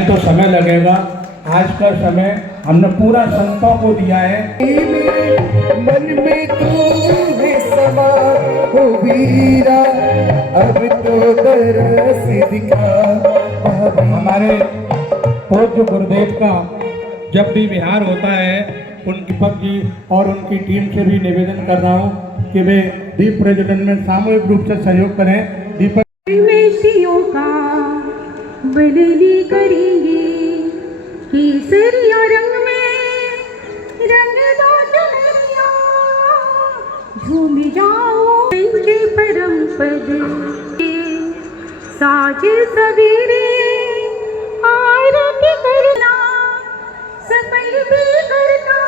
अभी तो समय लगेगा। आज का समय हमने पूरा संतों को दिया है। मन में तू है समा हो वीरा, अब तो दरस दिखा। हमारे पूज्य गुरुदेव का जब भी विहार होता है, उनकी पत्नी और उनकी टीम से भी निवेदन कर रहा हूँ कि वे दीप प्रज्वलन में सामूहिक रूप से सहयोग करें। दीपक का बदली करेंगे केसरिया रंग में, रंग दो चुनरिया झूम जाओ के परम पद साज सवेरे आरती करना, सकल भी करना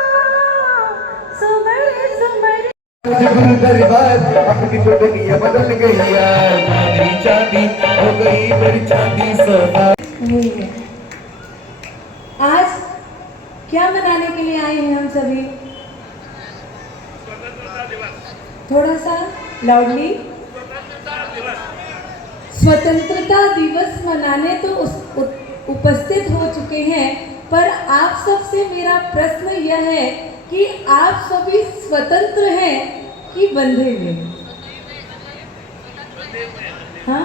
सुमर सुमर। गुरु दरबार अपनी तो दुनिया बदल गई यार, मेरी चांदी हो गई मेरी चांदी सोना। आज क्या मनाने के लिए आए हैं हम सभी? थोड़ा सा लाउडली। स्वतंत्रता दिवस मनाने तो उपस्थित हो चुके हैं, पर आप सबसे मेरा प्रश्न यह है कि आप सभी स्वतंत्र हैं कि बंधे हुए? हाँ,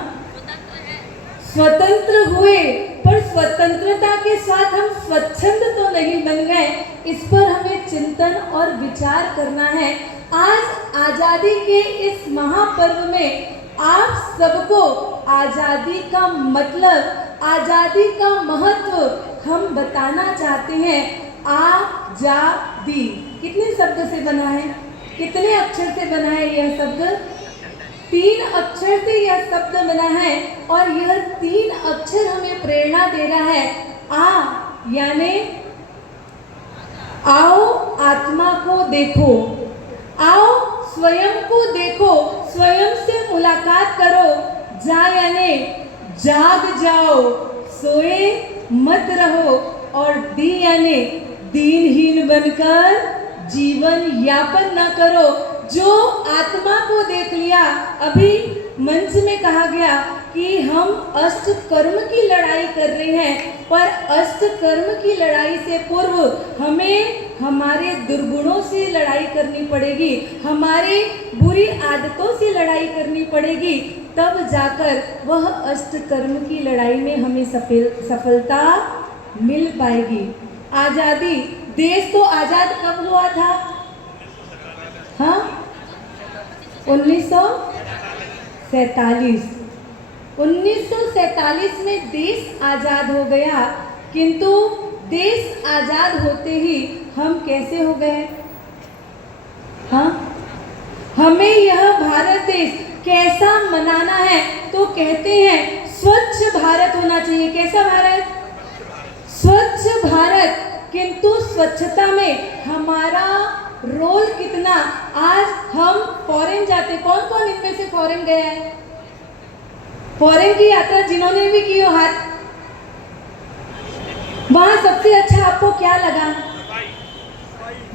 स्वतंत्र हुए, पर स्वतंत्रता के साथ हम स्वच्छंद तो नहीं बन गए। इस पर हमें चिंतन और विचार करना है। आज आजादी के इस महापर्व में आप सबको आजादी का मतलब, आजादी का महत्व हम बताना चाहते हैं। आजादी कितने शब्द से बना है? कितने अक्षर से बना है यह शब्द? 3 अक्षर से यह शब्द बना है, और यह 3 अक्षर हमें प्रेरणा दे रहा है। आ यानी आओ आत्मा को देखो, आओ स्वयं को देखो, स्वयं से मुलाकात करो। जा यानी जाग जाओ, सोए मत रहो। और दी यानी दीनहीन बनकर जीवन यापन न करो। जो आत्मा को देख लिया, अभी मंच में कहा गया कि हम अष्ट कर्म की लड़ाई कर रहे हैं, पर अष्ट कर्म की लड़ाई से पूर्व हमें हमारे दुर्गुणों से लड़ाई करनी पड़ेगी, हमारे बुरी आदतों से लड़ाई करनी पड़ेगी, तब जाकर वह अष्ट कर्म की लड़ाई में हमें सफलता मिल पाएगी। आज़ादी, देश तो आज़ाद कब हुआ था? हाँ, 1947। 1947 में देश आज़ाद हो गया, किंतु देश आज़ाद होते ही हम कैसे हो गए? हाँ, हमें यह भारत देश कैसा मनाना है? तो कहते हैं स्वच्छ भारत होना चाहिए। कैसा भारत? स्वच्छ भारत। किंतु स्वच्छता में हमारा रोल कितना? आज हम फॉरेन जाते, कौन कौन इनमें से फॉरेन गया है? फॉरेन की यात्रा जिन्होंने भी की हो हाथ। वहां सबसे अच्छा आपको क्या लगा?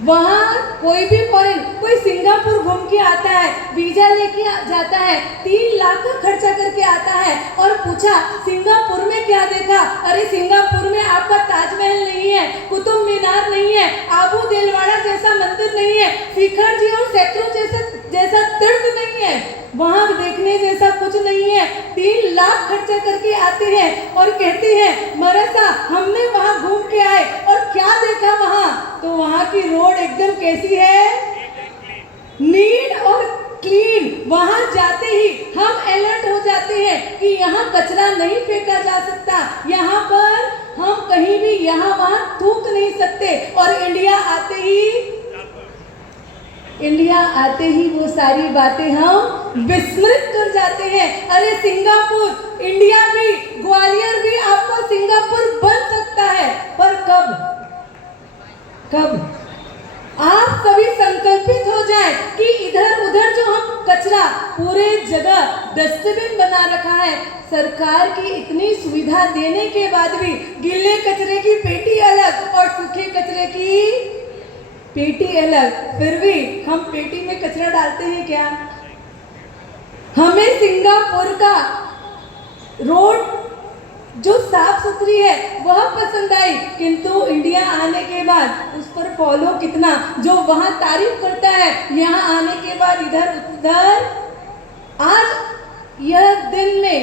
वहां कोई भी फॉरेन, कोई सिंगापुर घूम के आता है, वीजा लेके जाता है, 3 लाख खर्चा करके आता है, और पूछा सिंगापुर में क्या देखा? अरे सिंगापुर में आपका ताजमहल नहीं है, कुतुब मीनार नहीं है, आबू देलवाड़ा जैसा मंदिर नहीं है, शिखर जी और सेक्टरों जैसा तीर्थ नहीं है, वहां देखने जैसा कुछ नहीं है। 3 लाख खर्चा करके आते हैं और कहते हैं मरसा हमने वहां घूम के आए, और क्या देखा वहां? तो वहां की रोड एकदम कैसी है? नीट और क्लीन। वहां जाते ही हम अलर्ट हो जाते हैं कि यहाँ कचरा नहीं फेंका जा सकता, यहाँ पर हम कहीं भी यहाँ वहां थूक नहीं सकते। और इंडिया आते ही वो सारी बातें हम विस्मृत कर जाते हैं। अरे सिंगापुर, इंडिया भी, ग्वालियर भी आपको सिंगापुर बन सकता है, पर कब? आप सभी संकल्पित हो जाएं कि इधर उधर जो हम कचरा, पूरे जगह डस्टबिन बना रखा है, सरकार की इतनी सुविधा देने के बाद भी गीले कचरे की पेटी अलग और सूखे कचरे की पेटी अलग, फिर भी हम पेटी में कचरा डालते हैं क्या? हमें सिंगापुर का रोड जो साफ सुथरी है वह पसंद आई, किंतु इंडिया आने के बाद उस पर फॉलो कितना, जो वहाँ तारीफ करता है यहाँ आने के बाद इधर उधर। आज यह दिन में,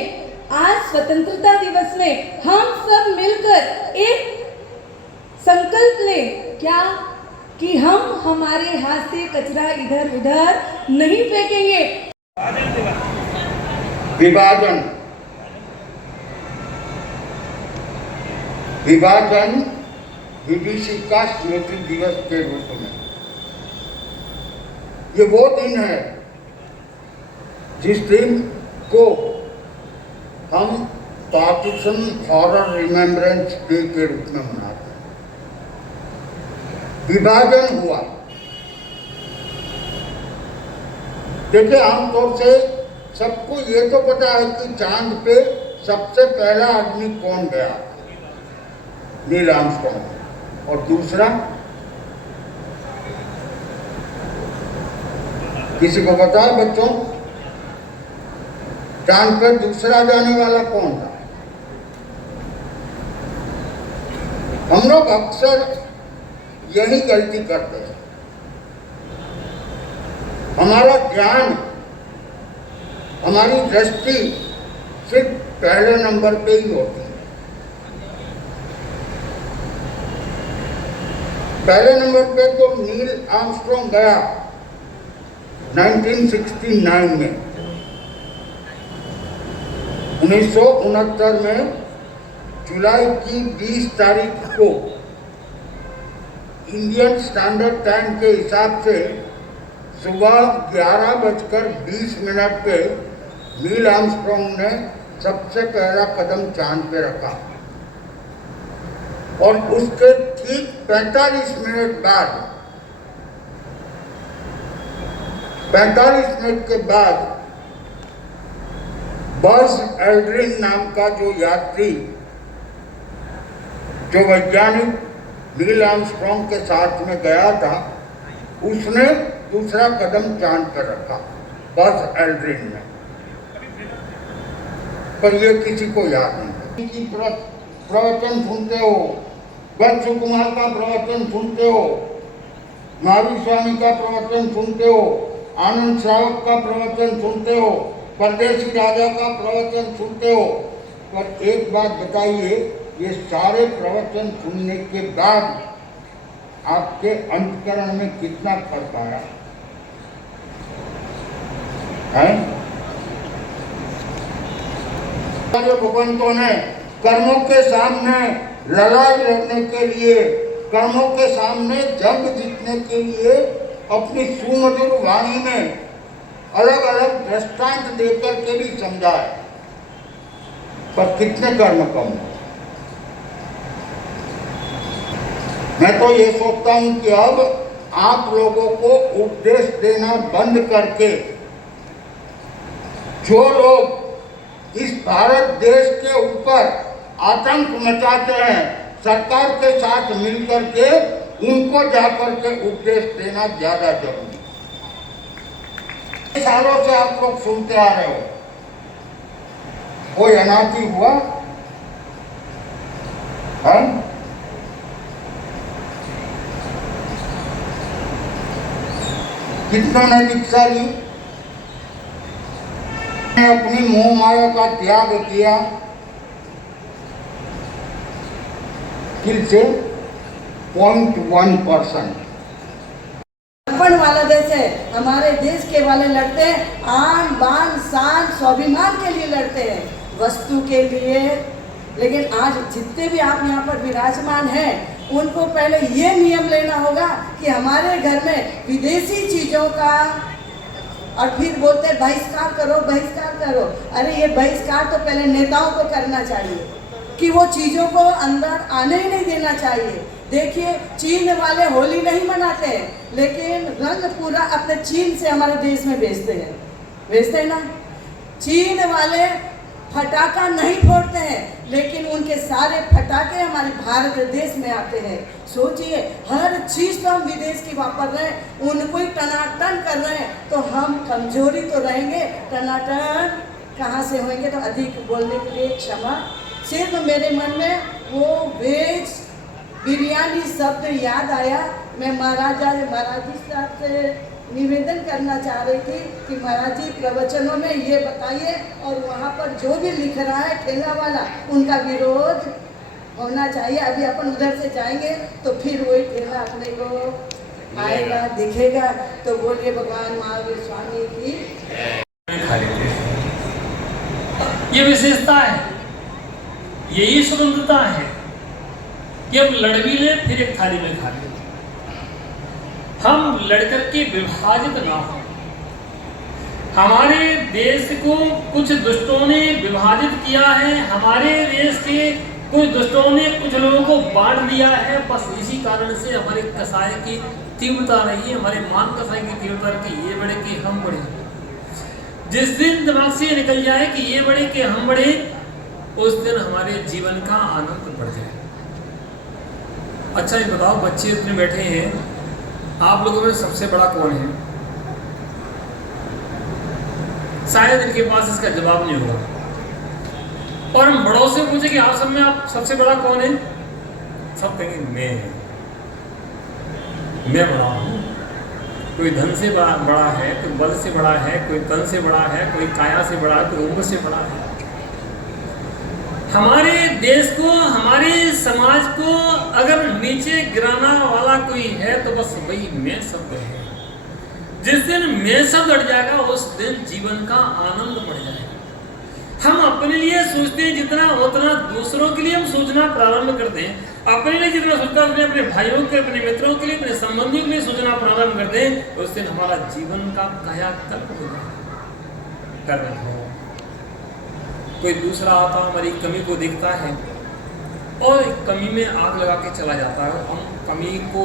आज स्वतंत्रता दिवस में हम सब मिलकर एक संकल्प लें, क्या कि हम हमारे हाथ से कचरा इधर उधर नहीं फेंकेंगे। विभाजन विभीषिका स्मृति दिवस के रूप में ये वो दिन है जिस दिन को हम पार्टीशन हॉरर रिमेम्बरेंस डे के रूप में मनाते हैं। विभाजन हुआ, देखिए आमतौर से सबको ये तो पता है कि चांद पे सबसे पहला आदमी कौन गया, नील आर्मस्ट्रॉन्ग। और दूसरा किसी को पता है बच्चों, चांद पर दूसरा जाने वाला कौन था? हम लोग अक्सर यही गलती करते हैं, हमारा ज्ञान, हमारी दृष्टि सिर्फ पहले नंबर पे ही होती है। पहले नंबर पे तो नील आर्मस्ट्रॉन्ग गया 1969 में, 1969 में जुलाई की 20 तारीख को इंडियन स्टैंडर्ड टाइम के हिसाब से सुबह 11:20 पे नील आर्मस्ट्रॉन्ग ने सबसे पहला कदम चांद पे रखा। और उसके ठीक 45 मिनट बाद, 45 मिनट के बाद बज़ एल्ड्रिन नाम का जो यात्री, जो वैज्ञानिक नील आर्मस्ट्रॉन्ग के साथ में गया था, उसने दूसरा कदम चांद पर रखा, बज़ एल्ड्रिन ने। पर ये किसी को याद नहीं है। प्रवचन सुनते हो, वत्स कुमार का प्रवचन सुनते हो, महावीर स्वामी का प्रवचन सुनते हो, आनंद श्रावक का प्रवचन सुनते हो, परदेसी राजा का प्रवचन सुनते हो। पर एक बात बताइए, ये सारे प्रवचन सुनने के बाद आपके अंतकरण में कितना फर्क आया है? भगवंतों ने कर्मों के सामने लड़ाई लड़ने के लिए, कर्मों के सामने जंग जीतने के लिए अपनी सुमधुर वाणी में अलग अलग दृष्टांत देकर के भी समझाए। पर कितने कर्म कम। मैं तो ये सोचता हूं कि अब आप लोगों को उपदेश देना बंद करके, जो लोग इस भारत देश के ऊपर आतंक मचाते हैं, सरकार के साथ मिलकर के उनको जाकर के उपदेश देना ज्यादा जरूरी है। सालों से आप लोग सुनते आ रहे हो, कोई अनाथी हुआ है? कितनों ने दीक्षा ली, अपनी मोह माया का त्याग किया, से 0.1%। वाला देश है, हमारे देश के वाले लड़ते हैं आन बान शान स्वाभिमान के लिए लड़ते हैं, वस्तु के लिए। लेकिन आज जितने भी आप यहाँ पर विराजमान हैं, उनको पहले ये नियम लेना होगा कि हमारे घर में विदेशी चीज़ों का, और फिर बोलते हैं बहिष्कार करो बहिष्कार करो। अरे ये बहिष्कार तो पहले नेताओं को करना चाहिए कि वो चीज़ों को अंदर आने ही नहीं देना चाहिए। देखिए चीन वाले होली नहीं मनाते हैं, लेकिन रंग पूरा अपने चीन से हमारे देश में भेजते हैं ना। चीन वाले फटाका नहीं फोड़ते हैं, लेकिन उनके सारे फटाके हमारे भारत देश में आते हैं। सोचिए, हर चीज़ तो हम विदेश की वापर रहे हैं, उनको ही टनाटन कर रहे हैं, तो हम कमजोरी तो रहेंगे। टनाटन कहाँ से होंगे? तो अधिक बोलने के लिए क्षमा सिर्फ मेरे मन में वो वेज बिरयानी शब्द याद आया। मैं महाराज जी साहब से निवेदन करना चाह रही थी कि महाराज जी प्रवचनों में ये बताइए, और वहाँ पर जो भी लिख रहा है ठेला वाला, उनका विरोध होना चाहिए। अभी अपन उधर से जाएंगे तो फिर वही ठेला अपने को आएगा, दिखेगा। तो बोलिए भगवान महावीर स्वामी की। खा लेते हैं, ये विशेषता है, यही स्वतंत्रता है कि हम लड़ भी ले फिर एक थाली में खा ले। हम लड़कर के विभाजित ना हो। हमारे देश को कुछ दुष्टों ने विभाजित किया है, हमारे देश के कुछ दुष्टों ने कुछ लोगों को बांट दिया है। बस इसी कारण से हमारे कसाई की तीव्रता रही है, हमारे मान कसाई की तीव्रता की ये बड़े कि हम बड़े। जिस दिन दिमाग से निकल जाए कि ये बड़े कि हम बड़े, उस दिन हमारे जीवन का आनंद बढ़ जाए। अच्छा ये बताओ, बच्चे इतने बैठे हैं, आप लोगों में सबसे बड़ा कौन है? शायद इनके पास इसका जवाब नहीं होगा। और हम बड़ों से पूछे कि आप सब में आप सबसे बड़ा कौन है? सब कहेंगे मैं बड़ा हूं। कोई धन से बड़ा है, कोई बल से बड़ा है, कोई तन से बड़ा है, कोई काया से बड़ा है, कोई उम्र से बड़ा है। हमारे देश को, हमारे समाज को अगर नीचे गिराना वाला कोई है तो बस वही मैं शब्द है। जिस दिन मैं शब्द हट जाएगा उस दिन जीवन का आनंद बढ़ जाएगा। हम अपने लिए सोचते हैं जितना, उतना दूसरों के लिए हम सोचना प्रारंभ करते हैं। अपने लिए जितना सोचता है अपने भाइयों के, अपने मित्रों के लिए, अपने संबंधियों के लिए सोचना प्रारंभ करते हैं, उस दिन हमारा जीवन का कायाकल्प हो जाएगा। कोई दूसरा आता हमारी कमी को देखता है और कमी में आग लगा के चला जाता है। हम कमी को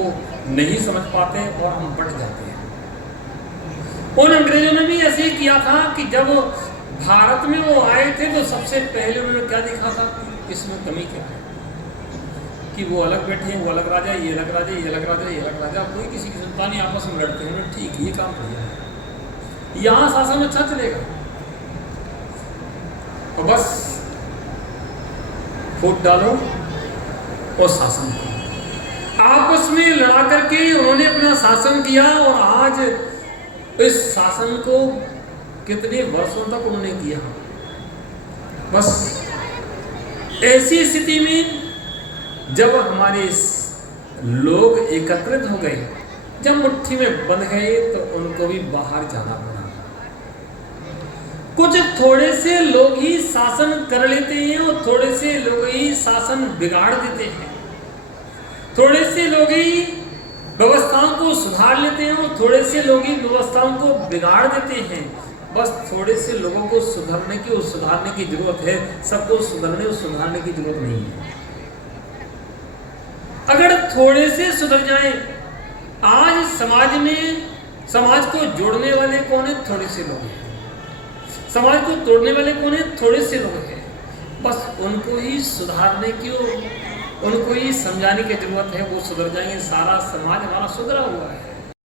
नहीं समझ पाते और हम बढ़ जाते हैं। उन अंग्रेजों ने भी ऐसे ही किया था कि जब भारत में वो आए थे तो सबसे पहले उन्होंने क्या देखा था, इसमें कमी क्या है कि वो अलग बैठे हैं, वो अलग राजा, ये अलग राजा, ये अलग राजा, ये अलग राजा, कोई किसी की सुनता नहीं, आपस में लड़ते हैं। ठीक, ये काम बढ़िया है, यहाँ शासन अच्छा चलेगा। तो बस फूट डालो और शासन करो। आपस में लड़ा करके उन्होंने अपना शासन किया और आज इस शासन को कितने वर्षों तक उन्होंने किया। बस ऐसी स्थिति में जब हमारे लोग एकत्रित हो गए, जब मुट्ठी में बंध गए, तो उनको भी बाहर जाना पड़ा। कुछ थोड़े से लोग ही शासन कर लेते हैं और थोड़े से लोग ही शासन बिगाड़ देते हैं। थोड़े से लोग ही व्यवस्थाओं को सुधार लेते हैं और थोड़े से लोग ही व्यवस्थाओं को बिगाड़ देते हैं। बस थोड़े से लोगों को सुधरने की और सुधारने की जरूरत है, सबको सुधरने और सुधारने की जरूरत नहीं है। अगर थोड़े से सुधर जाएं, आज समाज में, समाज को जोड़ने वाले कौन है? थोड़े से लोग हैं। समाज को तोड़ने वाले कौन है? थोड़े से लोग हैं। बस उनको ही सुधारने की और उनको ही समझाने की जरूरत है, वो सुधर जाएंगे। सारा समाज हमारा सुधरा हुआ है।